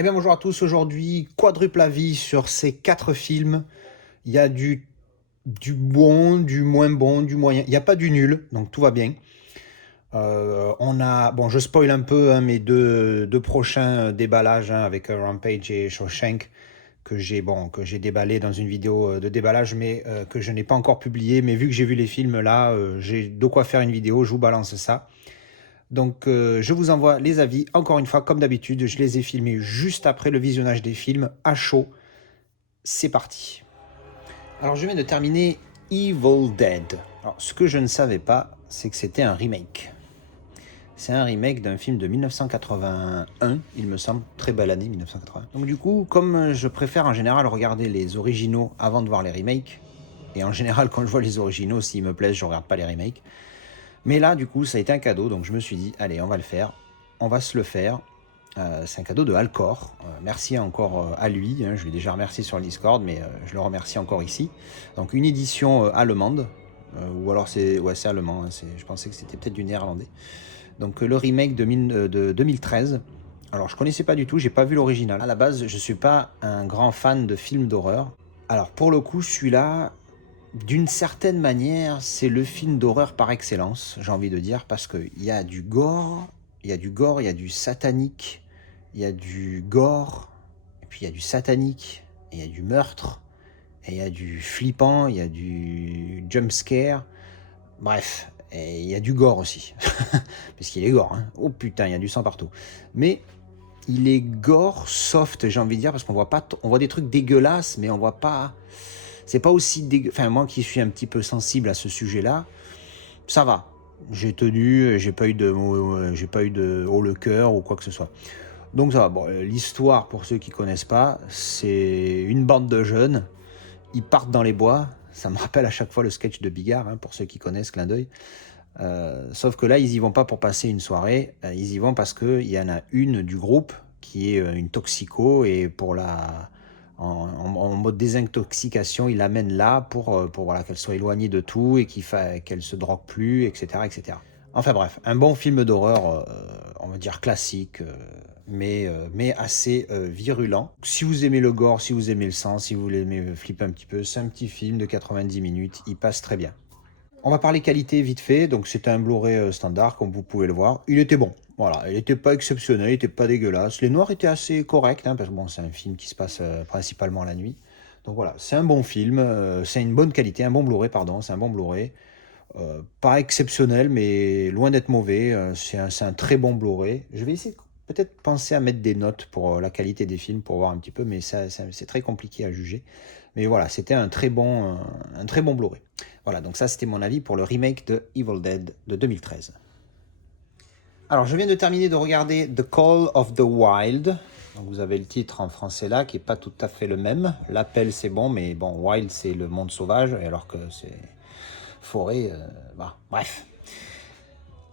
Eh bien bonjour à tous, aujourd'hui quadruple avis sur ces 4 films. Il y a du bon, du moins bon, du moyen. Il n'y a pas du nul, donc tout va bien. Bon, je spoil un peu hein, mes deux prochains déballages hein, avec Rampage et Shawshank que j'ai déballé dans une vidéo de déballage, mais que je n'ai pas encore publié. Mais vu que j'ai vu les films là, j'ai de quoi faire une vidéo, je vous balance ça. Donc je vous envoie les avis, encore une fois, comme d'habitude, je les ai filmés juste après le visionnage des films, à chaud. C'est parti. Alors je viens de terminer Evil Dead. Alors ce que je ne savais pas, c'est que c'était un remake. C'est un remake d'un film de 1981, il me semble, très belle année 1980. Donc du coup, comme je préfère en général regarder les originaux avant de voir les remakes, et en général quand je vois les originaux, s'ils me plaisent, je regarde pas les remakes. Mais là, du coup, ça a été un cadeau, donc je me suis dit, allez, on va le faire. On va se le faire. C'est un cadeau de Alcor. Merci encore à lui. Hein, je l'ai déjà remercié sur le Discord, mais je le remercie encore ici. Donc une édition allemande. Ou alors c'est allemand. Hein, je pensais que c'était peut-être du néerlandais. Donc le remake de 2013. Alors je connaissais pas du tout, j'ai pas vu l'original. À la base, je suis pas un grand fan de films d'horreur. Alors pour le coup, celui-là, d'une certaine manière, c'est le film d'horreur par excellence, j'ai envie de dire, parce qu'il y a du gore, il y a du gore, il y a du satanique, il y a du gore, et puis il y a du satanique, et il y a du meurtre, et il y a du flippant, il y a du jump scare, bref, et il y a du gore aussi, parce qu'il est gore, hein. Oh putain, il y a du sang partout. Mais il est gore, soft, j'ai envie de dire, parce qu'on voit pas, on voit des trucs dégueulasses, mais on voit pas. C'est pas aussi dégueu. Enfin, moi qui suis un petit peu sensible à ce sujet-là, ça va. J'ai tenu, j'ai pas eu de haut le cœur ou quoi que ce soit. Donc ça va. Bon, l'histoire, pour ceux qui connaissent pas, c'est une bande de jeunes. Ils partent dans les bois. Ça me rappelle à chaque fois le sketch de Bigard, hein, pour ceux qui connaissent, clin d'œil. Sauf que là, ils y vont pas pour passer une soirée. Ils y vont parce qu'il y en a une du groupe qui est une toxico et en mode désintoxication, il l'amène là pour voilà, qu'elle soit éloignée de tout et qu'elle se drogue plus, etc., etc. Enfin bref, un bon film d'horreur, on va dire classique, mais assez virulent. Si vous aimez le gore, si vous aimez le sang, si vous aimez flipper un petit peu, c'est un petit film de 90 minutes, il passe très bien. On va parler qualité vite fait, donc c'était un Blu-ray standard comme vous pouvez le voir. Il était bon, voilà, il n'était pas exceptionnel, il n'était pas dégueulasse. Les noirs étaient assez corrects, hein, parce que bon, c'est un film qui se passe principalement la nuit. Donc voilà, c'est un bon film, c'est une bonne qualité, un bon Blu-ray, pardon, c'est un bon Blu-ray. Pas exceptionnel, mais loin d'être mauvais, c'est un très bon Blu-ray. Je vais essayer de peut-être penser à mettre des notes pour la qualité des films, pour voir un petit peu, mais c'est très compliqué à juger. Mais voilà, c'était un très bon Blu-ray. Voilà, donc ça c'était mon avis pour le remake de Evil Dead de 2013. Alors je viens de terminer de regarder The Call of the Wild. Donc vous avez le titre en français là, qui n'est pas tout à fait le même. L'appel c'est bon, mais bon, Wild c'est le monde sauvage, alors que c'est forêt. Bah, bref.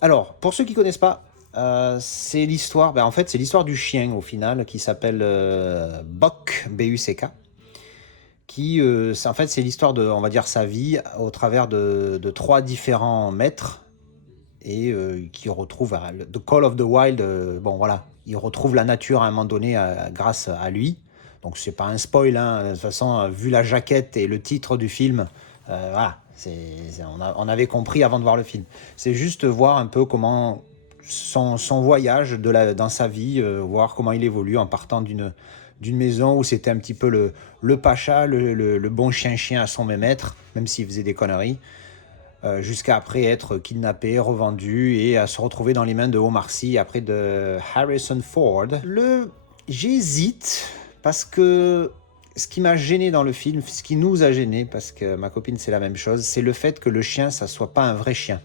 Alors, pour ceux qui ne connaissent pas, c'est l'histoire, en fait c'est l'histoire du chien au final, qui s'appelle Buck, B-U-C-K. En fait, c'est l'histoire de, on va dire, sa vie au travers de 3 différents maîtres et qui retrouve The Call of the Wild. Bon, voilà, il retrouve la nature à un moment donné grâce à lui. Donc, c'est pas un spoil, hein. De toute façon, vu la jaquette et le titre du film, voilà, on avait compris avant de voir le film. C'est juste voir un peu comment son voyage dans sa vie, voir comment il évolue en partant d'une maison où c'était un petit peu le pacha, le bon chien-chien à son maître, même s'il faisait des conneries, jusqu'à après être kidnappé, revendu et à se retrouver dans les mains de Omar Sy, après de Harrison Ford. J'hésite parce que ce qui m'a gêné dans le film, ce qui nous a gêné, parce que ma copine c'est la même chose, c'est le fait que le chien, ça soit pas un vrai chien.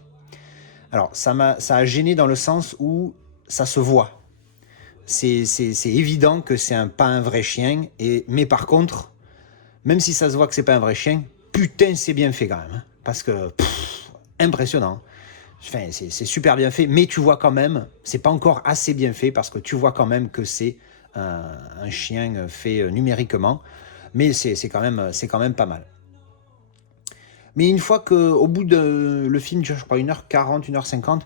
Alors ça a gêné dans le sens où ça se voit. C'est évident que c'est pas un vrai chien, mais par contre, même si ça se voit que c'est pas un vrai chien, putain c'est bien fait quand même, hein, parce que impressionnant. Enfin, c'est super bien fait, mais tu vois quand même, c'est pas encore assez bien fait parce que tu vois quand même que c'est un chien fait numériquement, mais c'est quand même pas mal. Mais une fois qu'au bout de le film, je crois 1h40, 1h50,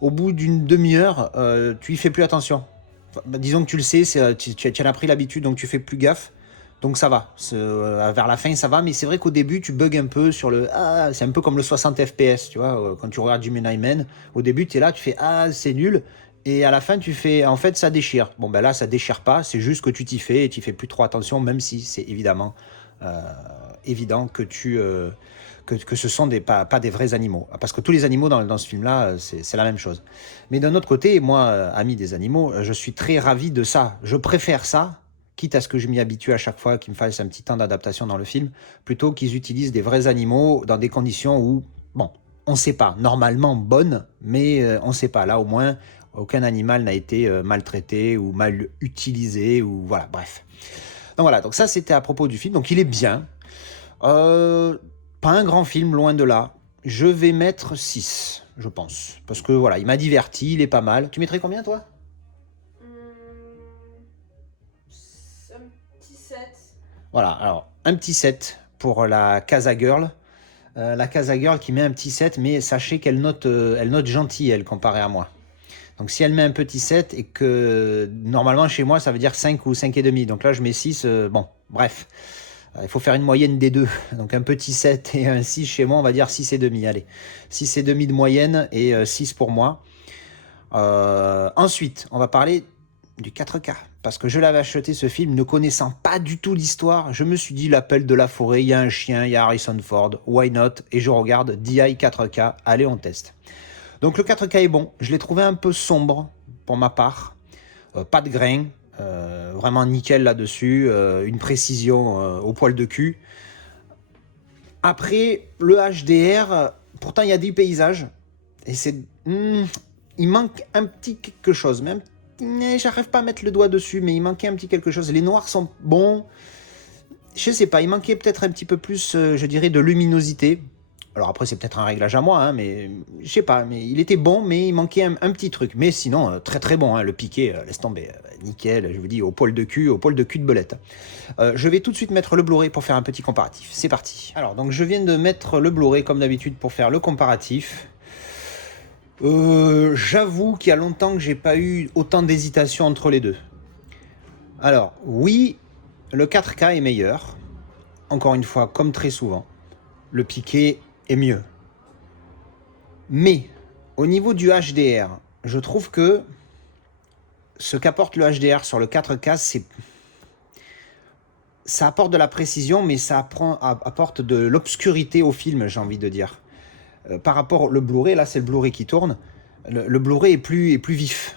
au bout d'une demi-heure, tu y fais plus attention. disons que tu le sais, tu en as pris l'habitude, donc tu fais plus gaffe. Donc ça va, vers la fin ça va, mais c'est vrai qu'au début tu bugs un peu sur le... Ah, c'est un peu comme le 60 FPS, tu vois, quand tu regardes Jimmy Nyman, au début tu es là, tu fais ah c'est nul, et à la fin tu fais en fait ça déchire. Bon ben là ça déchire pas, c'est juste que tu t'y fais et tu fais plus trop attention, même si c'est évidemment euh, évident que que ce sont pas des vrais animaux. Parce que tous les animaux dans ce film-là, c'est la même chose. Mais d'un autre côté, moi, ami des animaux, je suis très ravi de ça. Je préfère ça, quitte à ce que je m'y habitue à chaque fois, qu'il me fasse un petit temps d'adaptation dans le film, plutôt qu'ils utilisent des vrais animaux dans des conditions où, bon, on ne sait pas, normalement bonnes, mais on ne sait pas. Là, au moins, aucun animal n'a été maltraité ou mal utilisé, ou voilà, bref. Donc voilà, donc ça c'était à propos du film, donc il est bien. Euh, Pas un grand film, loin de là. Je vais mettre 6, je pense. Parce que voilà, il m'a diverti, il est pas mal. Tu mettrais combien toi? Un petit 7. Voilà, alors un petit 7 pour la Casa Girl. La Casa Girl qui met un petit 7, mais sachez elle note gentil, elle, comparée à moi. Donc si elle met un petit 7 et que normalement chez moi ça veut dire 5 ou 5 et demi. Donc là je mets 6, bon, bref. Il faut faire une moyenne des deux. Donc un petit 7 et un 6 chez moi, on va dire 6 et demi. Allez, 6 et demi de moyenne et 6 pour moi. Ensuite, on va parler du 4K. Parce que je l'avais acheté ce film ne connaissant pas du tout l'histoire. Je me suis dit l'appel de la forêt, il y a un chien, il y a Harrison Ford, why not? Et je regarde DI 4K, allez on teste. Donc le 4K est bon, je l'ai trouvé un peu sombre pour ma part. Pas de grain, vraiment nickel là-dessus, une précision au poil de cul. Après, le HDR, pourtant il y a des paysages, et c'est... il manque un petit quelque chose, même j'arrive pas à mettre le doigt dessus, mais il manquait un petit quelque chose. Les noirs sont bons, je sais pas, il manquait peut-être un petit peu plus, je dirais, de luminosité. Alors après, c'est peut-être un réglage à moi, hein, mais je sais pas, mais il était bon, mais il manquait un petit truc. Mais sinon, très très bon, hein, le piqué, laisse tomber, nickel, je vous dis, au poil de cul de belette. Je vais tout de suite mettre le Blu-ray pour faire un petit comparatif. C'est parti. Alors, donc je viens de mettre le Blu-ray comme d'habitude pour faire le comparatif. J'avoue qu'il y a longtemps que j'ai pas eu autant d'hésitation entre les deux. Alors, oui, le 4K est meilleur. Encore une fois, comme très souvent, le piqué est mieux. Mais, au niveau du HDR, je trouve que ce qu'apporte le HDR sur le 4K, ça apporte de la précision, mais ça apporte de l'obscurité au film, j'ai envie de dire. Par rapport au Blu-ray, là c'est le Blu-ray qui tourne, le Blu-ray est plus vif,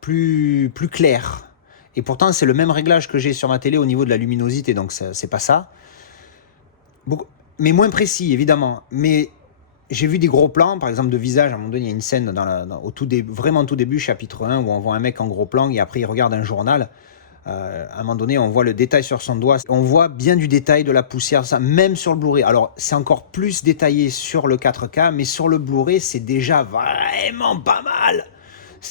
plus clair. Et pourtant c'est le même réglage que j'ai sur ma télé au niveau de la luminosité, donc c'est pas ça. Mais moins précis évidemment. Mais j'ai vu des gros plans, par exemple de visage, à un moment donné il y a une scène vraiment tout début, chapitre 1, où on voit un mec en gros plan et après il regarde un journal. À un moment donné, on voit le détail sur son doigt. On voit bien du détail de la poussière, ça, même sur le Blu-ray. Alors, c'est encore plus détaillé sur le 4K, mais sur le Blu-ray, c'est déjà vraiment pas mal.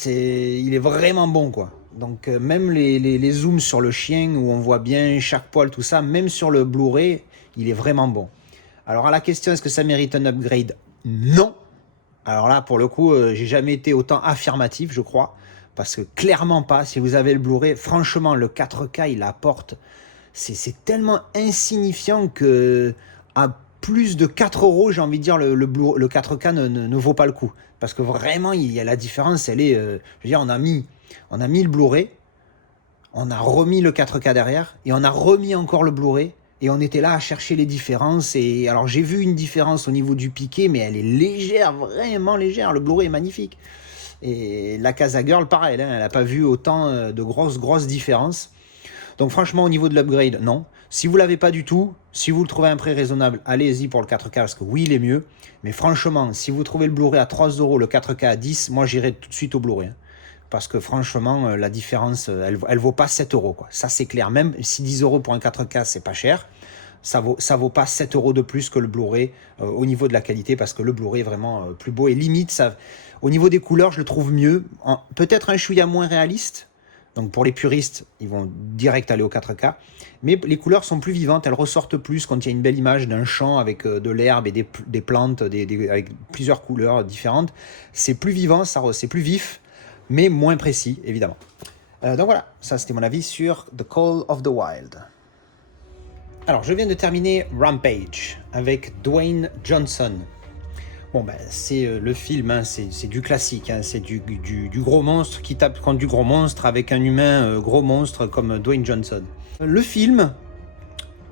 Il est vraiment bon, quoi. Donc, même les zooms sur le chien, où on voit bien chaque poil, tout ça, même sur le Blu-ray, il est vraiment bon. Alors, à la question, est-ce que ça mérite un upgrade? Non. Alors là, pour le coup, j'ai jamais été autant affirmatif, je crois. Parce que clairement pas, si vous avez le Blu-ray, franchement, le 4K, il apporte... C'est tellement insignifiant que à plus de 4 euros, j'ai envie de dire, le 4K ne vaut pas le coup. Parce que vraiment, il y a la différence, elle est... je veux dire, on a mis le Blu-ray, on a remis le 4K derrière, et on a remis encore le Blu-ray, et on était là à chercher les différences. Et alors, j'ai vu une différence au niveau du piqué, mais elle est légère, vraiment légère. Le Blu-ray est magnifique. Et la Casa Girl, pareil, hein, elle n'a pas vu autant de grosses différences. Donc franchement, au niveau de l'upgrade, non. Si vous ne l'avez pas du tout, si vous le trouvez à un prix raisonnable, allez-y pour le 4K, parce que oui, il est mieux. Mais franchement, si vous trouvez le Blu-ray à 3 euros, le 4K à 10, moi j'irai tout de suite au Blu-ray. Hein. Parce que franchement, la différence, elle vaut pas 7 euros. Quoi. Ça, c'est clair. Même si 10 euros pour un 4K, c'est pas cher, ça vaut pas 7 euros de plus que le Blu-ray au niveau de la qualité, parce que le Blu-ray est vraiment plus beau. Et limite, au niveau des couleurs, je le trouve mieux. Peut-être un chouïa moins réaliste. Donc pour les puristes, ils vont direct aller au 4K. Mais les couleurs sont plus vivantes, elles ressortent plus quand il y a une belle image d'un champ avec de l'herbe et des plantes avec plusieurs couleurs différentes. C'est plus vivant, c'est plus vif, mais moins précis, évidemment. Donc voilà, ça c'était mon avis sur The Call of the Wild. Alors, je viens de terminer Rampage avec Dwayne Johnson. Bon, ben, c'est le film, hein, c'est du classique, hein, c'est du gros monstre qui tape contre du gros monstre avec un humain gros monstre comme Dwayne Johnson. Le film,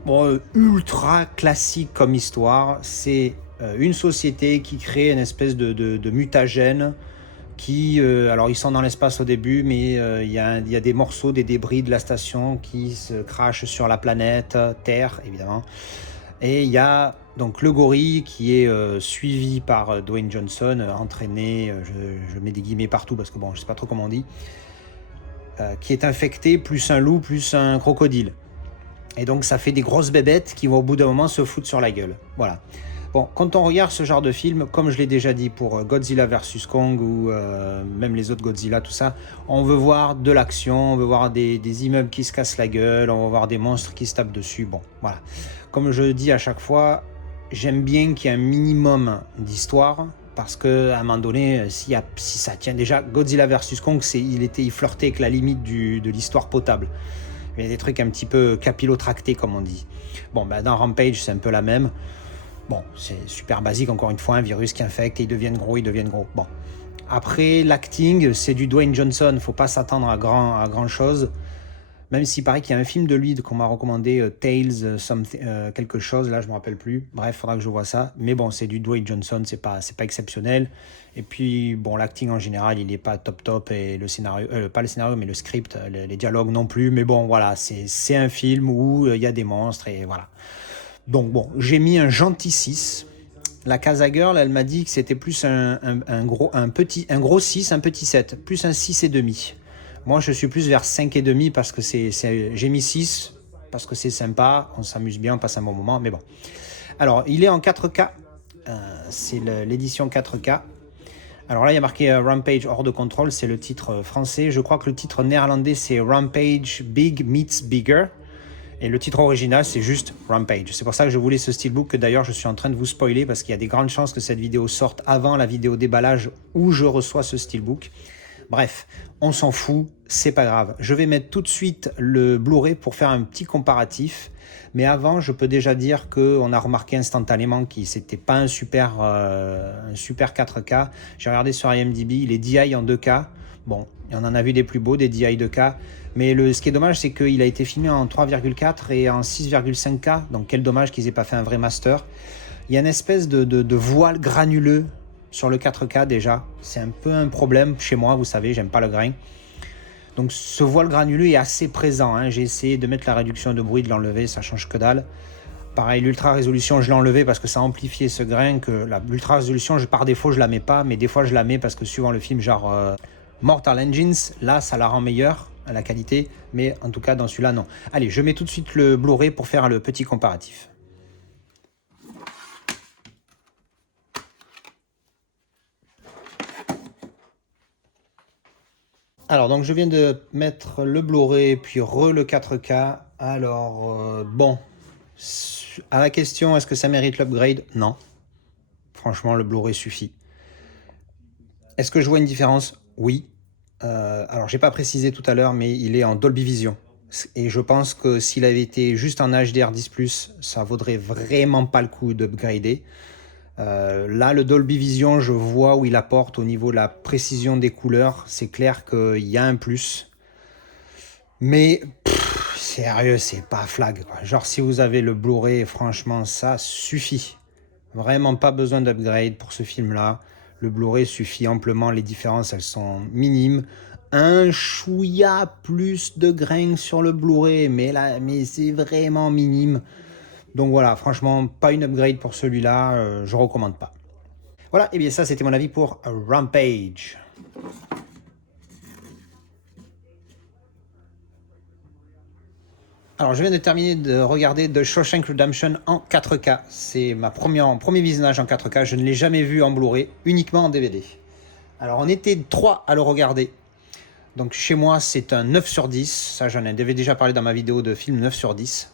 bon, ultra classique comme histoire, c'est une société qui crée une espèce de mutagène qui, alors ils sont dans l'espace au début, mais il y a des morceaux, des débris de la station qui se crachent sur la planète Terre, évidemment. Et il y a donc le gorille qui est suivi par Dwayne Johnson, entraîné, je mets des guillemets partout parce que bon, je sais pas trop comment on dit, qui est infecté, plus un loup, plus un crocodile. Et donc ça fait des grosses bébêtes qui vont au bout d'un moment se foutre sur la gueule. Voilà. Bon, quand on regarde ce genre de film, comme je l'ai déjà dit pour Godzilla vs Kong ou même les autres Godzilla, tout ça, on veut voir de l'action, on veut voir des immeubles qui se cassent la gueule, on veut voir des monstres qui se tapent dessus. Bon, voilà. Comme je dis à chaque fois, j'aime bien qu'il y ait un minimum d'histoire, parce qu'à un moment donné, si ça tient déjà, Godzilla vs Kong, il flirtait avec la limite de l'histoire potable. Il y a des trucs un petit peu capillotractés, comme on dit. Bon, ben, dans Rampage, c'est un peu la même. Bon, c'est super basique, encore une fois, un virus qui infecte et ils deviennent gros. Bon. Après, l'acting, c'est du Dwayne Johnson, faut pas s'attendre à grand chose. Même s'il paraît qu'il y a un film de lui qu'on m'a recommandé, Tales, quelque chose, là je me rappelle plus. Bref, faudra que je vois ça. Mais bon, c'est du Dwayne Johnson, c'est pas exceptionnel. Et puis, bon, l'acting en général, il est pas top. Et le scénario, pas le scénario, mais le script, les dialogues non plus. Mais bon, voilà, c'est un film où il y a des monstres et voilà. Donc bon, j'ai mis un gentil 6. La Casa Girl, elle m'a dit que c'était plus un gros 6, un petit 7, plus un 6,5. Moi, je suis plus vers 5,5 parce que j'ai mis 6 parce que c'est sympa, on s'amuse bien, on passe un bon moment, mais bon. Alors, il est en 4K, c'est l'édition 4K. Alors là, il y a marqué Rampage hors de contrôle, c'est le titre français. Je crois que le titre néerlandais, c'est Rampage Big Meets Bigger. Et le titre original, c'est juste Rampage. C'est pour ça que je voulais ce steelbook, que d'ailleurs je suis en train de vous spoiler, parce qu'il y a des grandes chances que cette vidéo sorte avant la vidéo déballage où je reçois ce steelbook. Bref, on s'en fout, c'est pas grave. Je vais mettre tout de suite le Blu-ray pour faire un petit comparatif. Mais avant, je peux déjà dire qu'on a remarqué instantanément que c'était pas un super 4K. J'ai regardé sur IMDb, il est DI en 2K. Bon, on en a vu des plus beaux, des DI 2K. Mais ce qui est dommage, c'est qu'il a été filmé en 3,4 et en 6,5K. Donc quel dommage qu'ils aient pas fait un vrai master. Il y a une espèce de voile granuleux sur le 4K déjà. C'est un peu un problème chez moi, vous savez, j'aime pas le grain. Donc ce voile granuleux est assez présent, hein. J'ai essayé de mettre la réduction de bruit, de l'enlever, ça change que dalle. Pareil, l'ultra résolution, je l'ai enlevé parce que ça amplifiait ce grain. L'ultra résolution, par défaut, je la mets pas, mais des fois je la mets parce que suivant le film, genre Mortal Engines, là ça la rend meilleure, la qualité, mais en tout cas dans celui-là, non. Allez, je mets tout de suite le Blu-ray pour faire le petit comparatif. Alors, donc je viens de mettre le Blu-ray, puis le 4K. Alors, bon, à la question, est-ce que ça mérite l'upgrade? Non. Franchement, le Blu-ray suffit. Est-ce que je vois une différence? Oui. Alors, j'ai pas précisé tout à l'heure, mais il est en Dolby Vision. Et je pense que s'il avait été juste en HDR10+, ça vaudrait vraiment pas le coup d'upgrader. Là, le Dolby Vision, je vois où il apporte au niveau de la précision des couleurs. C'est clair qu'il y a un plus. Mais, sérieux, c'est pas flag, quoi. Genre, si vous avez le Blu-ray, franchement, ça suffit. Vraiment pas besoin d'upgrade pour ce film-là. Le Blu-ray suffit amplement. Les différences, elles sont minimes. Un chouïa plus de grain sur le Blu-ray, mais c'est vraiment minime. Donc voilà, franchement, pas une upgrade pour celui-là, je recommande pas. Voilà, et bien ça c'était mon avis pour Rampage. Alors je viens de terminer de regarder The Shawshank Redemption en 4K. C'est mon premier visionnage en 4K, je ne l'ai jamais vu en Blu-ray, uniquement en DVD. Alors on était 3 à le regarder. Donc chez moi c'est un 9 sur 10, ça j'en avais déjà parlé dans ma vidéo de film 9 sur 10.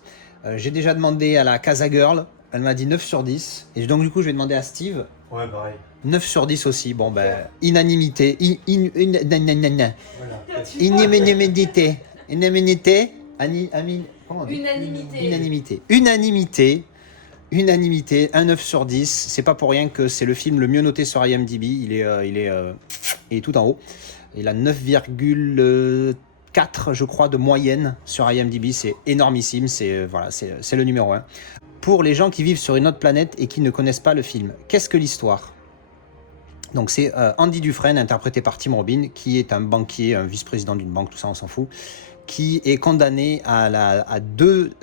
J'ai déjà demandé à la Casa Girl, Elle m'a dit 9 sur 10. Et donc, du coup, je vais demander à Steve. Ouais, pareil. 9 sur 10 aussi. Bon, ben, inanimité. Unanimité. Unanimité. Comment on dit ? Unanimité. Unanimité. Un 9 sur 10. C'est pas pour rien que c'est le film le mieux noté sur IMDb. Il est tout en haut. Il a 9,4, je crois, de moyenne sur IMDb. C'est énormissime. C'est le numéro 1. Pour les gens qui vivent sur une autre planète et qui ne connaissent pas le film, qu'est-ce que l'histoire ? Donc c'est Andy Dufresne, interprété par Tim Robbins, qui est un banquier, un vice-président d'une banque, tout ça on s'en fout, qui est condamné à 2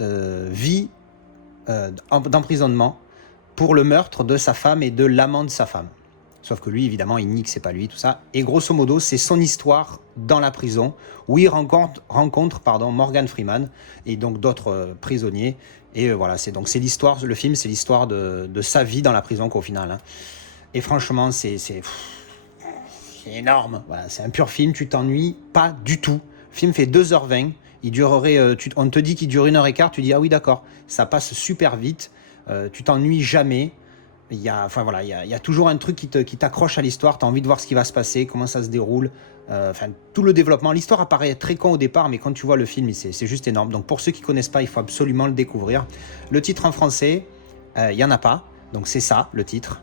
vies d'emprisonnement pour le meurtre de sa femme et de l'amant de sa femme. Sauf que lui, évidemment, il nie que c'est pas lui, tout ça. Et grosso modo, c'est son histoire dans la prison, où il rencontre Morgan Freeman et donc d'autres prisonniers. Et voilà, c'est l'histoire, le film, c'est l'histoire de sa vie dans la prison qu'au final. Hein. Et franchement, c'est énorme. Voilà, c'est un pur film, tu t'ennuies pas du tout. Le film fait 2h20. Il durerait, on te dit qu'il dure 1h15, tu dis ah oui d'accord, ça passe super vite, tu t'ennuies jamais. Il y a toujours un truc qui t'accroche à l'histoire, tu as envie de voir ce qui va se passer, comment ça se déroule, tout le développement. L'histoire apparaît très con au départ, mais quand tu vois le film, c'est juste énorme. Donc pour ceux qui ne connaissent pas, il faut absolument le découvrir. Le titre en français, il n'y en a pas, donc c'est ça le titre.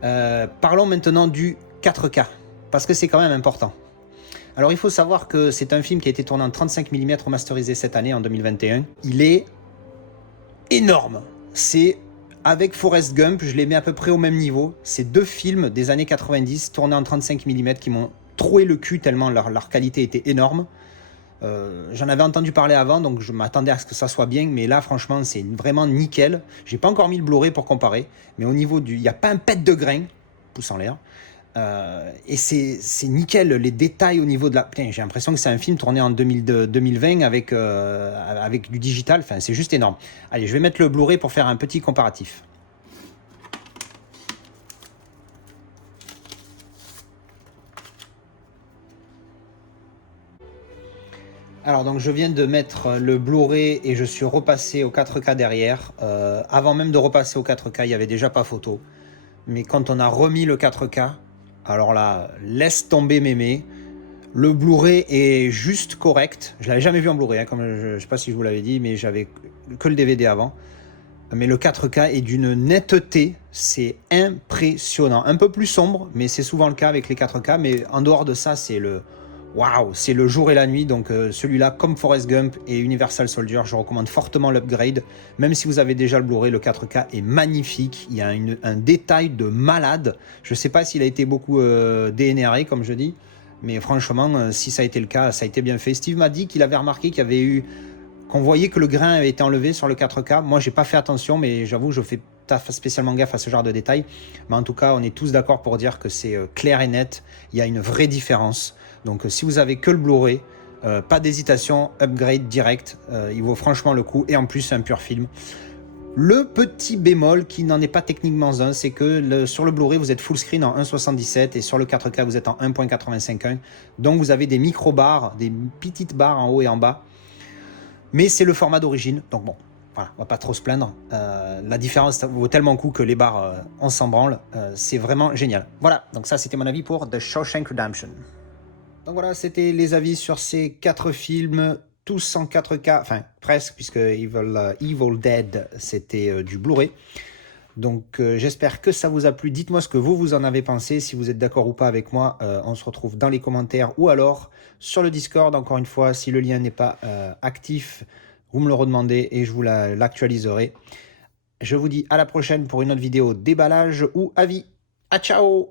Parlons maintenant du 4K, parce que c'est quand même important. Alors il faut savoir que c'est un film qui a été tourné en 35 mm remasterisé cette année, en 2021. Il est énorme. C'est... Avec Forrest Gump, je les mets à peu près au même niveau. C'est 2 films des années 90 tournés en 35 mm qui m'ont troué le cul tellement leur qualité était énorme. J'en avais entendu parler avant, donc je m'attendais à ce que ça soit bien, mais là franchement c'est vraiment nickel. J'ai pas encore mis le Blu-ray pour comparer, mais au niveau du... Il n'y a pas un pet de grain, pouce en l'air. Et c'est nickel, les détails au niveau de la... Putain, j'ai l'impression que c'est un film tourné en 2020 avec du digital, enfin c'est juste énorme. Allez, je vais mettre le Blu-ray pour faire un petit comparatif. Alors donc je viens de mettre le Blu-ray et je suis repassé au 4K derrière. Avant même de repasser au 4K, il n'y avait déjà pas photo. Mais quand on a remis le 4K, alors là, laisse tomber mémé. Le Blu-ray est juste correct. Je l'avais jamais vu en Blu-ray, hein, comme je sais pas si je vous l'avais dit, mais j'avais que le DVD avant. Mais le 4K est d'une netteté, c'est impressionnant. Un peu plus sombre, mais c'est souvent le cas avec les 4K. Mais en dehors de ça, c'est le... Waouh, c'est le jour et la nuit, donc celui-là, comme Forrest Gump et Universal Soldier, je recommande fortement l'upgrade. Même si vous avez déjà le Blu-ray, le 4K est magnifique, il y a un détail de malade. Je ne sais pas s'il a été beaucoup DNRé, comme je dis, mais franchement, si ça a été le cas, ça a été bien fait. Steve m'a dit qu'il avait remarqué qu'on voyait que le grain avait été enlevé sur le 4K. Moi, j'ai pas fait attention, mais j'avoue, je fais spécialement gaffe à ce genre de détails. Mais en tout cas, on est tous d'accord pour dire que c'est clair et net. Il y a une vraie différence. Donc si vous avez que le Blu-ray, pas d'hésitation, upgrade direct, il vaut franchement le coup et en plus c'est un pur film. Le petit bémol qui n'en est pas techniquement un, c'est que sur le Blu-ray vous êtes full screen en 1.77 et sur le 4K vous êtes en 1.85.1, donc vous avez des micro-barres, des petites barres en haut et en bas, mais c'est le format d'origine, donc bon. Voilà, on va pas trop se plaindre. La différence vaut tellement coup que les barres, on s'en branle. C'est vraiment génial. Voilà, donc ça c'était mon avis pour The Shawshank Redemption. Donc voilà, c'était les avis sur ces 4 films, tous en 4K, enfin presque, puisque Evil Dead, c'était du Blu-ray. Donc j'espère que ça vous a plu. Dites-moi ce que vous en avez pensé, si vous êtes d'accord ou pas avec moi. On se retrouve dans les commentaires ou alors sur le Discord. Encore une fois, si le lien n'est pas actif, vous me le redemandez et je vous l'actualiserai. Je vous dis à la prochaine pour une autre vidéo déballage ou avis. À ciao!